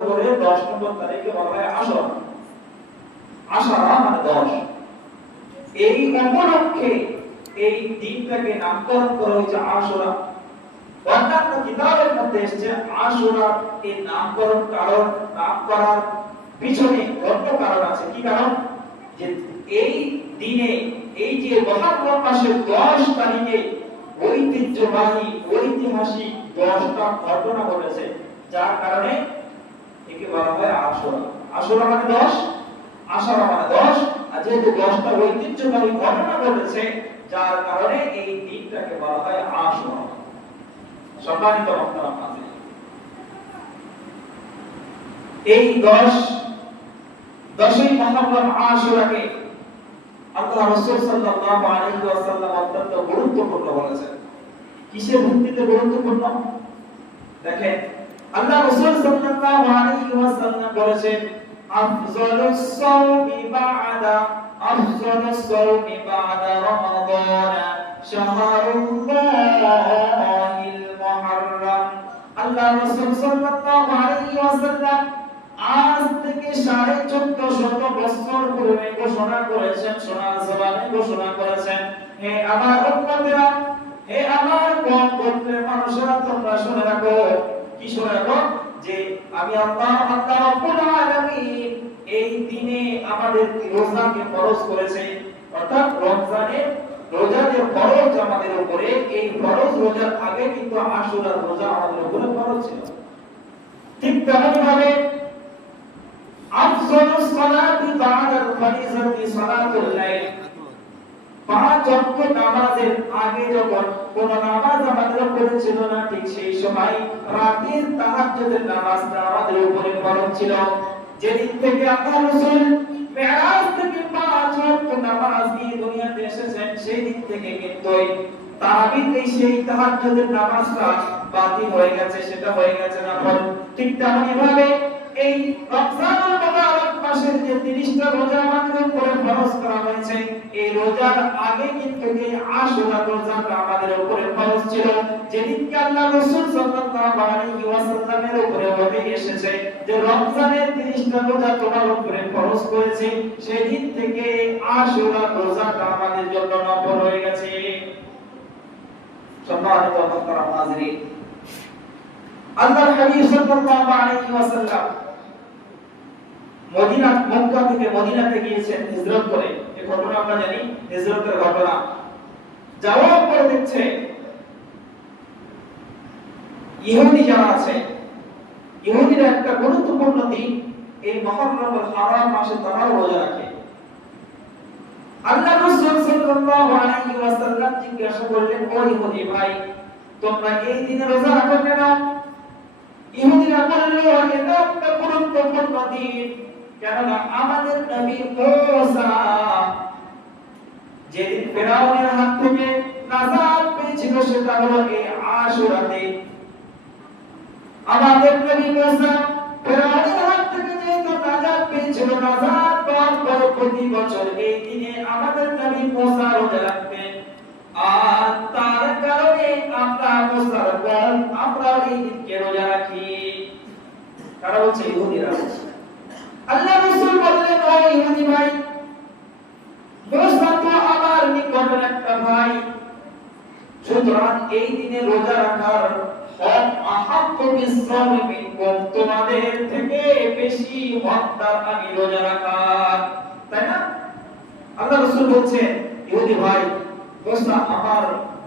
করে 10 নম্বর তারিখে বলা হয় আশরা। আশরা মানে 10। এই উপলক্ষে এই দিনটাকে নামকরণ করা হয়েছে আশুরা। অন্যান্য কিতাবের মধ্যে এসেছে আশুরা এই নাম করার পিছনে অন্য কারণ আছে। কি কারণ? যে এই দিনে, এই যে মুহররম মাসের 10 তারিখে ঐতিহ্যবাহী ঐতিহাসিক 10টা ঘটনা ঘটেছে, যার কারণে একে বলা হয় আশুরা। আশুরা মানে 10, আশুরা মানে 10, আর যেহেতু 10টা ঐতিহ্যবাহী ঘটনা ঘটেছে, যার কারণে এই দিনটাকে বলা হয় আশুরা। সম্মানিত বক্তারা, এই 10ই মুহররম আশুরাকে আল্লাহ রাসূল সাল্লাল্লাহু আলাইহি ওয়াসাল্লাম অত্যন্ত গুরুত্বপূর্ণ বলেছেন। কিসের ভিত্তিতে গুরুত্বপূর্ণ? দেখেন, আল্লাহ রাসূল সাল্লাল্লাহু আলাইহি ওয়াসাল্লাম বলেছেন, আফযালুস সাওমি বা'দা রমাদান শাহরুল্লাহিল মুহররম। আল্লাহ রাসূল সাল্লাল্লাহু আলাইহি ওয়াসাল্লাম আজ থেকে 1450 বছর পূর্বে ঘোষণা করেছেন, সোনার জবানে ঘোষণা করেছেন, হে আমার উম্মতেরা, হে আমার কওম গোত্রের মানুষেরা, তোমরা শুনে রাখো। কি শুনে রাখো? যে আমি আল্লাহ রাব্বুল আলামিন এই দিনে আমাদের রোজাকে ফরজ করেছে। অর্থাৎ রমজানের রোজা যে ফরজ আমাদের উপরে, এই ফরজ রোজার আগে কিন্তু আশুরার রোজা আমাদের উপরে ফরজ ছিল। ঠিক তেমনি ভাবে আফযালুস সালাতি বা'দাল ফারিযাতি সালাতুল লাইল, 5 ওয়াক্ত নামাজের আগে যখন কোন নামাজ আমাদের উপরে ছিল না, ঠিক সেই সময় রাতের তাহাজ্জুদের নামাজটা আমাদের উপরে ফরজ ছিল। যেদিন থেকে আল্লাহ রাসূল মিরাজ থেকে 5 ওয়াক্ত নামাজ নিয়ে দুনিয়াতে এসেছেন, সেই দিন থেকে কিন্তু তারাবিতে সেই তাহাজ্জুদের নামাজটা বাতিল হয়ে গেছে, সেটা হয়ে গেছে নফল। ঠিক তেমনি ভাবে এই রমজানুল মুবারক মাসের যে 30টা রোজা আমাদের উপরে ফরজ করা হয়েছে, এই রোজার আগে কিন্তু এই আশুরা রোজাটা আমাদের উপরে ফরজ ছিল। যেদিনকে আল্লাহ রাসূল সাল্লাল্লাহু আলাইহি ওয়াসাল্লামের উপরে ওহী এসেছে যে রমজানের 30টা রোজা তোমার উপরে ফরজ করেছে, সেদিন থেকে আশুরা রোজাটা আমাদের জন্য নফল হয়ে গেছে। সম্মানিত মুহতারাম হাজিরিন, আল্লাহর হাবিব সাল্লাল্লাহু আলাইহি ওয়াসাল্লাম মক্কা থেকে মদিনাতে গিয়েছেন হিজরত করে। এই ঘটনা আমরা জানি, হিজরতের ঘটনা। যাওয়ার পর দেখছে ইহুদি যারা আছে, ইহুদিরা একটা গুরুত্বপূর্ণ দিন এই মুহররমুল হারাম মাসে তারা রোজা রাখে। আল্লাহ রাসূল সাল্লাল্লাহু আলাইহি ওয়াসাল্লাম জিজ্ঞাসা করলেন, ও ইহুদি ভাই, তোমরা এই দিনে রোজা রাখো কেন? ইহুদিরা বলল, এটা একটা গুরুত্বপূর্ণ দিন, কেননা আমাদের নবী মুসা যেদিন ফিরাউনের হাত থেকে নাজাত পেয়েছিল, সেটা হলো এই আশুরাতে। আমাদের নবী মুসা ফিরাউনের হাত থেকে যেহেতু নাজাত পেয়েছিল, নাজাত পাওয়ার পর প্রতি বছর এই দিনে আমাদের নবী মুসা রোজা রাখতেন। আর তার কারণে আমরা মুসার পর আমরা এই দিনকে রোজা রাখি। কারা বলছে? ইহুদিরা। আল্লাহ রাসূল বললেন, ও ইহুদি ভাই, মুসা তো আমার নিকটের একটা ভাই, সুতরাং এই দিনে রোজা রাখার হক আহাক্কু বিস-সাওমি মিনকুম, তোমাদের থেকে বেশি হকদার আমি রোজা রাখার। তাই না? আল্লাহ রাসূল বলছেন, ইহুদি ভাই, মুসা আমার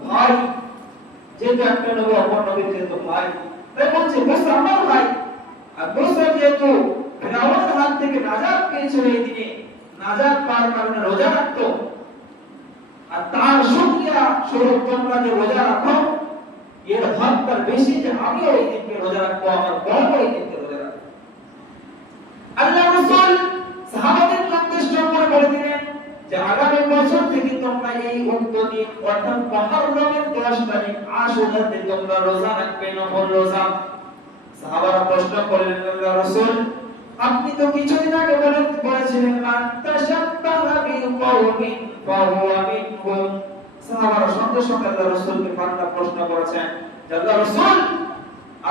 ভাই, যেহেতু একটা নবী অপর নবীর যেহেতু ভাই, তাই বলছে মুসা আমার ভাই। আর মুসা যেহেতু ফিরাউনের হাত থেকে নাজাত পেয়েছিল, এই দিনে নাজাত পাওয়ার কারণে রোজা রাখতো, আর তার শুকরিয়া স্বরূপ তোমরা যে রোজা রাখো, এর হক তার বেশি যে আমিও এই দিনকে রোজা রাখবো, আমার বড় এই দিনকে রোজা রাখবো। আল্লাহ রাসূল সাহাবাদের উদ্দেশ্য করে বলে দিলেন যে আগামী বছর থেকে তোমরা এই দিন অর্থাৎ মুহররমের 10 তারিখ আশুরাতে তোমরা রোজা রাখবে, নফল রোজা। সাহাবারা প্রশ্ন করলেন, আল্লাহ রাসূল, আপনি তো কিছুদিন আগে বলেছিলেন আনতাশাব্বাহা বিকওমিন ফাহুয়া মিনহুম। সাহাবারা সঙ্গে সঙ্গে আল্লাহ রাসূলকে পাল্টা প্রশ্ন করেছেন, আল্লাহ রাসূল,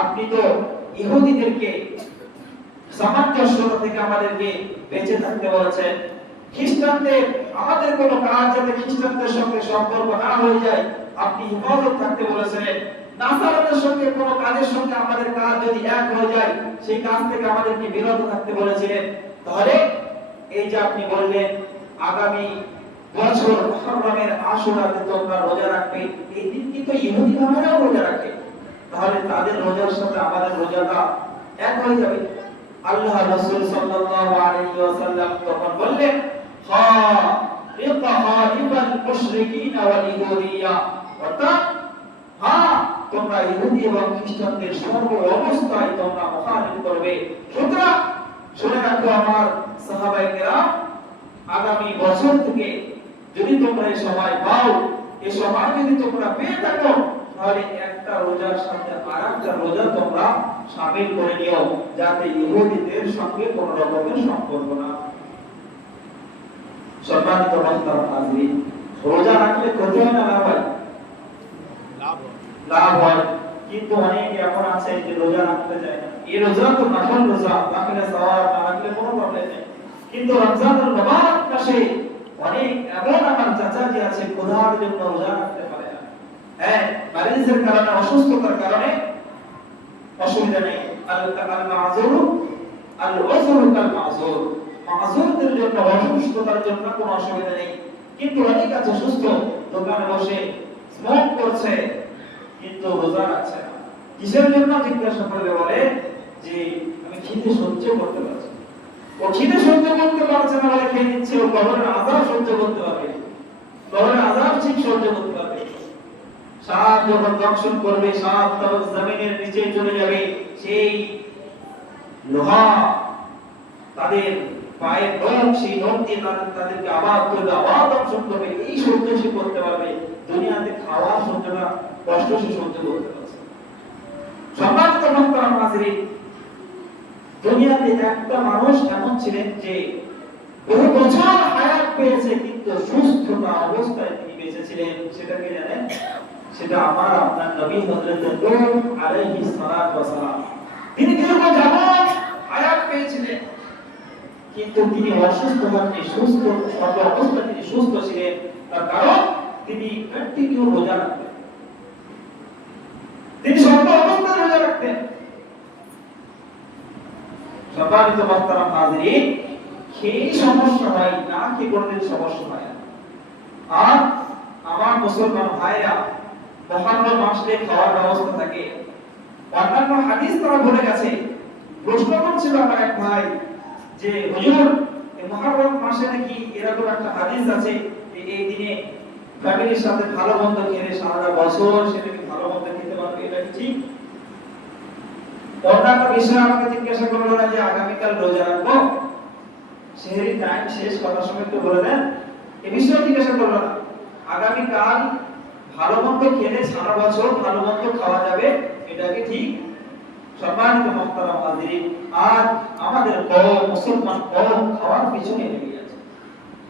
আপনি তো ইহুদিদেরকে সামঞ্জস্যতা থেকে আমাদেরকে বেঁচে থাকতে বলেছেন। খ্রিস্টানদের আমাদের কোনো কাজ যাতে খ্রিস্টানদের সঙ্গে সম্পর্ক না হয়ে যায় আপনি হেফাজত থাকতে বলেছেন। নাসারাদের সঙ্গে কোনো কাজের সঙ্গে আমাদের কাজ যদি এক হয়ে যায় সেই কাজ থেকে আমাদেরকে বিরত থাকতে বলেছিলেন। তাহলে এই যে আপনি বললেন আগামী বছর মুহররমের আশুরাতে তোমরা রোজা রাখবে, এই দিন কিন্তু ইহুদি ভাইরাও রোজা রাখে, তাহলে তাদের রোজার সাথে আমাদের রোজাটা এক হয়ে যাবে। আল্লাহ রাসূল সাল্লাল্লাহু আলাইহি ওয়াসাল্লাম তখন বললেন ইফতাহারিবাল মুশরিকিন ওয়াল ইহুদিয়া, অর্থাৎ হ্যাঁ তোমরা ইহুদি এবং খ্রিস্টানদের সর্ব অবস্থায় তোমরা মুখালিফ করবে। সুতরাং শুনে রাখো আমার সাহাবায়ে কেরাম, আগামী বছর থেকে যদি তোমরা এই সময় পাও, এই সময় যদি তোমরা পেয়ে থাকো, তাহলে একটা রোজার সাথে আরেকটা রোজা তোমরা শামিল করে নিও, যাতে ইহুদিদের সঙ্গে কোনো রকমের সম্পর্ক না। সম্মানিত মুহতারাম হাজিরিন, রোজা রাখলে ক্ষতি হয় না লাভ হয়? লাভ হয়। কিন্তু অনেকে এখন আছে যে রোজা রাখতে চায় না। এই রোজা তো নফল রোজা, রাখলে সওয়াব, না রাখলে কোনো প্রবলেম নেই। কিন্তু রমজানুল মুবারক মাসে অনেক এমন আমার চাচাজি আছে খোদার জন্য রোজা রাখতে পারে না। হ্যাঁ, মারিজের কারণে, অসুস্থতার কারণে অসুবিধা নেই। আল মাযুর আল উযরু কাল মাযুর, মাযুরদের জন্য অসুস্থতার জন্য কোনো অসুবিধা নেই। কিন্তু অনেক আছে সুস্থ, দোকানে বসে স্মোক করছে কিন্তু রোজা রাখছে না। কিসের জন্য জিজ্ঞাসা করলে বলে যে আমি খিদে সহ্য করতে পারছি। ও খিদে সহ্য করতে পারছে না বলে খেয়ে নিচ্ছে, ও কবরের আযাব সহ্য করতে পারবে, কবরের আযাব ঠিক সহ্য করতে পারবে। সাত যখন দংশন করবে, সাত তখন জমিনের নিচে চলে যাবে, সেই লোহা তাদের পায়ের নখ, সেই নখ দিয়ে তাদেরকে আবার করবে, আবার দংশন করবে, এই সহ্য সে করতে পারবে। দুনিয়াতে খাওয়া সহ্যটা কষ্ট সে সহ্য করতে পারছে। সম্মানিত মুহতারাম হাজিরিন, দুনিয়াতে একটা মানুষ এমন ছিলেন যে বহু বছর হায়াত পেয়েছে কিন্তু সুস্থতা অবস্থায় তিনি বেঁচে ছিলেন। সেটা কি জানেন? সেটা আমার আপনার নবী হযরত নূহ আলাইহিস সালাতু ওয়াস সালাম। তিনি দীর্ঘজীবন হায়াত পেয়েছিলেন কিন্তু তিনি অসুস্থ হননি, সুস্থ সর্ব অবস্থায় তিনি সুস্থ ছিলেন। তার কারণ তিনি কন্টিনিউ রোজা রাখতেন, তিনি সর্ব অবস্থায় রোজা রাখতেন। সম্মানিত মুহতারাম হাজিরিন, খেয়ে সমস্যা হয় না, কি করলে সমস্যা হয় না। আর আমার মুসলমান ভাইরা মুহররম মাসে খাওয়ার ব্যবস্থা থাকে, অন্যান্য হাদিস তারা বলে গেছে। প্রশ্ন করছিল আমার এক ভাই যে হুজুর এই মুহররম মাসে নাকি এরকম একটা হাদিস আছে যে এই দিনে ফ্যামিলির সাথে ভালো মন্দ খেলে সারা বছর সেটাকে ভালো মন্দ খেতে পারবে, এটা কি ঠিক? অন্যান্য বিষয়ে আমাকে জিজ্ঞাসা করলো না যে আগামীকাল রোজা রাখবো, সেহরি টাইম শেষ করার সময় একটু বলে দেন, এই বিষয়ে জিজ্ঞাসা করলো না। আগামীকাল ভালো মন্দ খেলে সারা বছর ভালো মন্দ খাওয়া যাবে, এটা কি ঠিক? সম্মানিত মুহতারাম হাজিরিন, আজ আমাদের কওম, মুসলমান কওম খাওয়ার পিছনে লেগে আছে।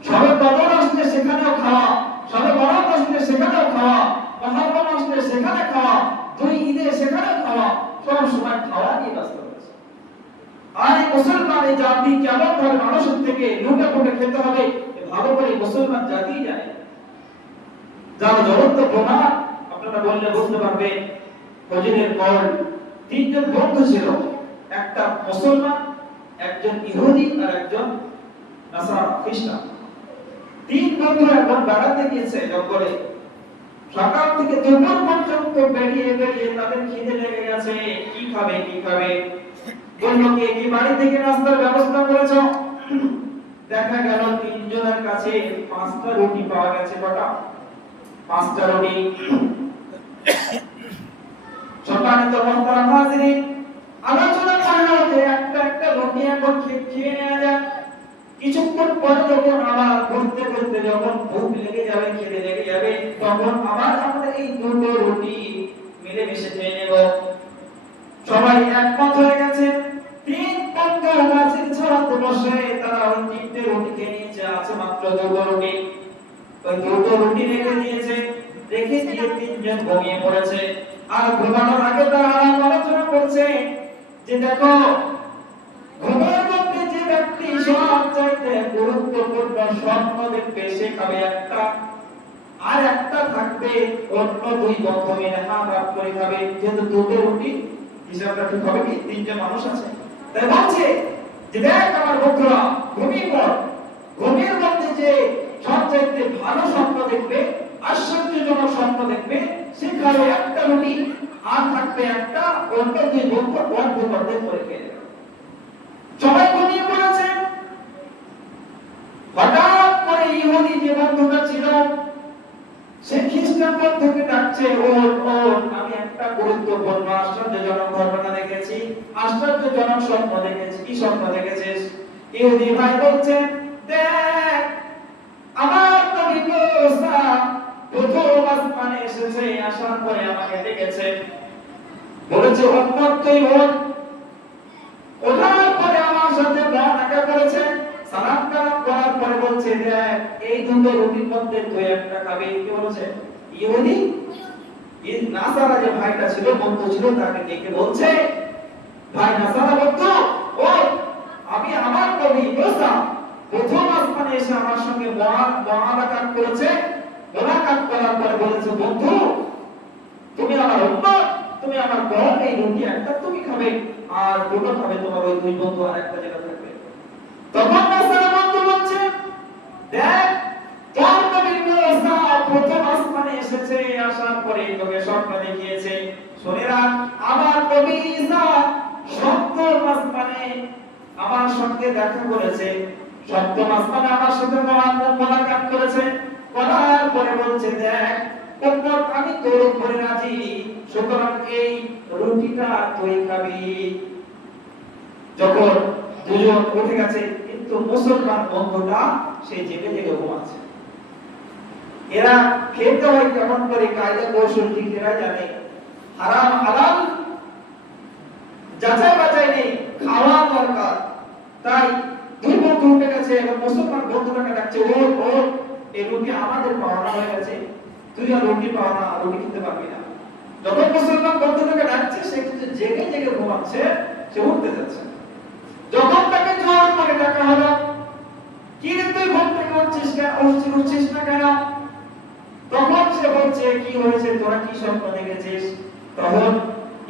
সবে কদর আসলে সেখানেও খাওয়া, সবে বরাত আসলে সেখানেও খাওয়া, মুহররম আসলে সেখানে খাওয়া, দুই ঈদে সেখানে খাওয়া, সব সময় খাওয়া নিয়ে ব্যস্ত রয়েছে। আর এই মুসলমান এই জাতি কেমন ভাবে মানুষের থেকে লুটে পুটে খেতে হবে ভালো করে মুসলমান জাতি জানে। যার জ্বলন্ত প্রমাণ আপনারা বললে বুঝতে পারবেন। ফজরের পর তিনজন বন্ধু ছিল, একটা মুসলমান, একজন ইহুদি আর একজন নাসারা খ্রিস্টান। তিন বন্ধু এখন বেড়াতে গিয়েছে জঙ্গলে। সকাল থেকে দুপুর পর্যন্ত বেরিয়ে বেরিয়ে তাদের খিদে লেগে গেছে, কি খাবে কি খাবে। বলল কি বাড়ি থেকে নাস্তার ব্যবস্থা করেছো? দেখা গেল তিনজনের কাছে 5টা রুটি পাওয়া গেছে। কটা? 5টা রুটি। সম্মানিত মুহতারাম হাজিরিন, আলোচনা করলো যে একটা একটা রুটি এখন খেয়ে নেওয়া যাক। কিছুক্ষণ পরে যখন আবার ঘুরতে ঘুরতে যখন ভুখ লেগে যাবে, খিদে লেগে যাবে, তখন আবার আমরা এই দুটো রুটি মিলেমিশে খেয়ে নেব। সবাই একমত হয়ে গেছে। তিন বন্ধু গাছের ছায়াতে বসে তারা ওই তিনটে রুটি খেয়ে নিয়েছে, আছে মাত্র দুটো রুটি। ওই দুটো রুটি রেখে দিয়েছে, রেখে দিয়ে তিনজন ঘুমিয়ে পড়েছে। আর ঘুমানোর আগে তারা আলোচনা করছে যে দেখো ঘুমে স্বপ্ন দেখবে সে খাবে একটা, আর একটা থাকবে অন্য দুই বন্ধু মিলে হাত হাত করে খাবে। যেহেতু দুটো রুটি, হিসাবটা ঠিক হবে কি, তিনটে মানুষ আছে, তাই বলছে যে দেখ আমার বন্ধুরা, ঘুমিয়ে পড়। ঘুমের মধ্যে যে সবচাইতে ভালো স্বপ্ন দেখবে, আশ্চর্যজনক স্বপ্ন দেখবে, সে খাবে একটা রুটি, আর থাকবে একটা, অন্য দুই বন্ধু অর্ধেক অর্ধেক করে খেয়ে নেবে। সবাই ঘুমিয়ে পড়েছে। হঠাৎ করে ইহুদি যে বন্ধুটা ছিল, সে খ্রিস্টান বন্ধুকে ডাকছে, ওর আমি একটা গুরুত্বপূর্ণ আশ্চর্যজনক ঘটনা দেখেছি, আশ্চর্যজনক স্বপ্ন দেখেছি। কি স্বপ্ন দেখেছিস? ইহুদি ভাই বলছে, দেখ আমার নবী মুসা প্রথম আসমানে এসেছে, আসার পরে আমাকে ডেকেছে, বলেছে উম্মত তুই ওঠ। ওঠার পরে আমার সাথে দেখা করেছে, সালাম কালাম করার পরে বলছে, দেখ এই দুটো রুটির মধ্যে তুই একটা খাবি। কি বলেছে? ইহুদি এই নাসারা যে ভাইটা ছিল, বন্ধু ছিল, তাকে ডেকে বলছে, ভাই নাসারা বন্ধু, ও আমি আমার নবী মুসা প্রথম আসমানে এসে আমার সঙ্গে মুআলাকাত করেছে। মুলাকাত করার পরে বলেছে, বন্ধু তুমি আমার উম্মত, তুমি আমার কওম, এই রুটি একটা তুমি খাবে, আর দুটো খাবে তোমার ওই দুই বন্ধু, আর একটা জায়গা থাকবে। তখন নাসারা বন্ধু বলছে, দেখ তোর নবী মুসা প্রথম আসমানে এসেছে, আসার পরে তোকে স্বপ্ন দেখিয়েছে। শুনে রাখ, আমার নবী ঈসা সপ্তম আসমানে আমার সঙ্গে দেখা করেছে, সপ্তম আসমানে আমার সাথে মুলাকাত করেছে। করার পরে বলছে, দেখ উম্মত আমি তোর উপরে রাজি, সুতরাং এই রুটিটা তুই খাবি। যখন দুজন উঠে গেছে, কিন্তু মুসলমান বন্ধুটা সেই জেগে জেগে ঘুমাচ্ছে। এরা খেতে হয় কেমন করে, কায়দা কৌশল ঠিক এরা জানে। হারাম হালাল যাচাই বাছাই নেই, খাওয়া দরকার। তাই দুই বন্ধু উঠে গেছে, এবং মুসলমান বন্ধুটাকে ডাকছে, ও এই রুটি আমাদের পাওনা হয়ে গেছে, তুই আর রুটি পাওনা, রুটি খেতে পারবি না। যখন মুসলমান বন্ধুটাকে ডাকছে, সে কিন্তু জেগে জেগে ঘুমাচ্ছে, সে উঠতে যাচ্ছে। যখন তাকে জোর করে ডাকা হলো, কি রে তুই ঘুম থেকে উঠছিস না কেন? তখন সে বলছে, কি হয়েছে, তোরা কি স্বপ্ন দেখেছিস? তখন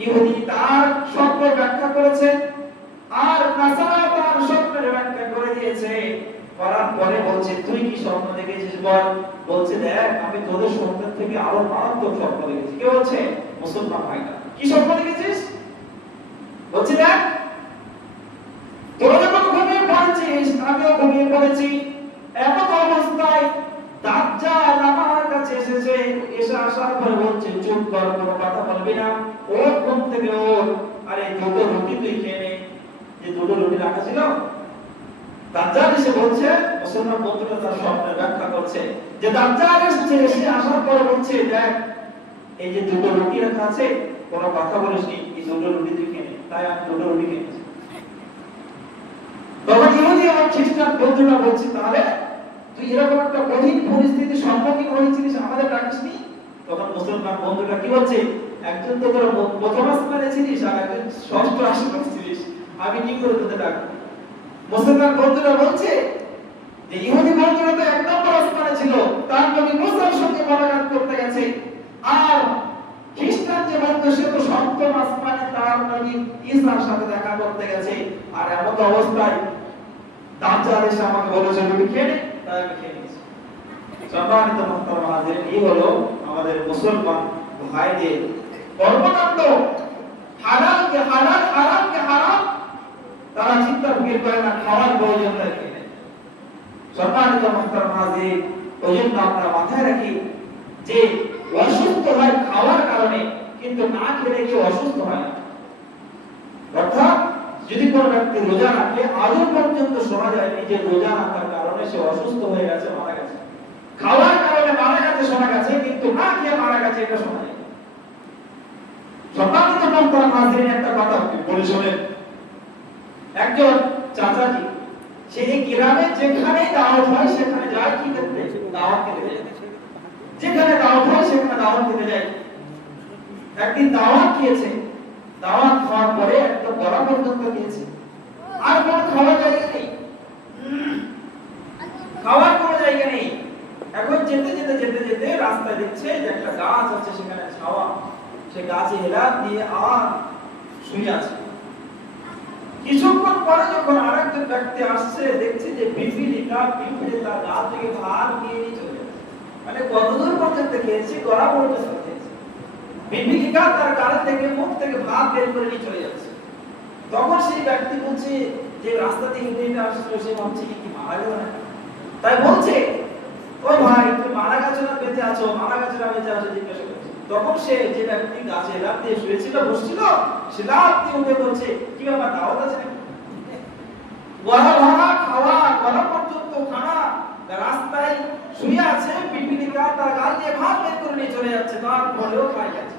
ইহুদি তার স্বপ্ন ব্যাখ্যা করেছে, আর নাসারা তার স্বপ্নের ব্যাখ্যা করে দিয়েছে। করার পরে বলছে, তুই কি স্বপ্ন দেখেছিস বল? বলছে, দেখ আমি তোদের স্বপ্নের থেকে আরো মারাত্মক স্বপ্ন দেখেছি। কে বলছে? মুসলমান ভাইটা। কি স্বপ্ন দেখেছিস? বলছে, দেখ তোরা যখন ঘুমিয়ে পড়েছিস, আমিও ঘুমিয়ে পড়েছি, এমন অবস্থায় দাজ্জাল আমার কাছে এসেছে। এসে আসার পরে বলছে, চুপ কর, কোনো কথা বলবি না, ওর ঘুম থেকে ওর, আরে দুটো রুটি তুই খেয়ে নে। যে দুটো রুটি রাখা ছিল, দাজ্জাল এসে বলছে, মুসলমান বন্ধুরা তার স্বপ্নের ব্যাখ্যা করছে, যে দাজ্জাল এসেছে, এসে আসার পরে বলছে, দেখ এই যে দুটো রুটি রাখা আছে, কোনো কথা বলিসনি, এই দুটো রুটি তুই খেয়ে নে। তাই আমি দুটো রুটি খেয়েছি। তখন ইহুদি এবং খ্রিস্টান বন্ধুরা বলছে, তাহলে তুই এরকম একটা কঠিন পরিস্থিতির সম্মুখীন হয়েছিলিস, আমাদের ডাকিসনি? তখন মুসলমান বন্ধুরা কি বলছে, একজন তো তোর প্রথম আসমানে ছিলিস, আর একজন ষষ্ঠ আসমানে ছিলিস, আমি কি করে তোদের ডাকবো? মুসলমান বন্ধুরা বলছে যে ইহুদি বন্ধুরা তো এক নম্বর আসমানে ছিল, তার নবী মুসার সঙ্গে মুলাকাত করতে গেছে, আর খ্রিস্টান যে বন্ধু সে তো সপ্তম আসমানে তার নবী ঈসার সাথে দেখা করতে গেছে। আর এমন অবস্থায় দাজ্জাল এসে আমাকে বলেছে রুটি খেয়ে নে, তাই আমি খেয়ে নিয়েছি। সম্মানিত মুহতারাম হাজিরিন, এই হলো আমাদের মুসলমান ভাইদের কর্মকাণ্ড। হালালকে হালাল, হারামকে হারাম তারা চিন্তা ফিকির করে না, খাওয়ার প্রয়োজন রাখে না। সম্মানিত মুহতারাম হাজিরিন, ওইজন্য আমরা মাথায় রাখি যে অসুস্থ হয় খাওয়ার কারণে, কিন্তু না খেলে কেউ অসুস্থ হয় না। অর্থাৎ যদি কোনো ব্যক্তি রোজা রাখে, আজও পর্যন্ত শোনা যায়নি যে রোজা রাখার কারণে সে অসুস্থ হয়ে গেছে, মারা গেছে। খাওয়ার কারণে মারা গেছে শোনা গেছে, কিন্তু না খেয়ে মারা গেছে এটা শোনা যায়। সম্মানিত মুহতারাম হাজিরিন, একটা কথা বলে শোনেন। একজন চাচাজি, সেই গ্রামে যেখানে দাওয়াত হয় সেখানে যায়, কি করতে? দাওয়াত খেতে যায়। যেখানে দাওয়াত হয় সেখানে দাওয়াত খেতে যায়। একদিন দাওয়াত খেয়েছে, দাওয়াত খাওয়ার পরে একটা গলা পর্যন্ত খেয়েছে, আর কোনো খাওয়া জায়গা নেই। খাওয়ার গাছে হেলান দিয়ে আর শুয়ে আছে। কিছুক্ষণ পরে যখন আরেকজন ব্যক্তি আসছে, দেখছে যে পিপিলিকা পিঁপড়ে তার গা থেকে ভাত নিয়ে নিয়ে চলে যাচ্ছে। মানে কতদূর পর্যন্ত খেয়েছে, গলা পর্যন্ত খেয়েছে। পিপিলিকা তার গাল থেকে মুখ থেকে ভাত বের করে নিয়ে চলে যাচ্ছে। তখন সেই ব্যক্তি বলছে, যে রাস্তা দিয়ে হেঁটে হেঁটে আসছিল, সে ভাবছে কি মারা গেল না, তাই বলছে, ও ভাই তুমি মারা গেছো না বেঁচে আছো, মারা গেছো না বেঁচে আছো জিজ্ঞাসা করছে। তখন সে যে ব্যক্তি গাছে লাফ দিয়ে শুয়েছিল বসছিল, সে লাফ দিয়ে উঠে বলছে, কি ব্যাপার দাওয়াত আছে নাকি? গলা ভরা খাওয়া, গলা পর্যন্ত খানা, রাস্তায় শুয়ে আছে পিপিলিকা, তার গাল দিয়ে ভাত বের করে নিয়ে চলে যাচ্ছে, তারপরেও খাই যাচ্ছে।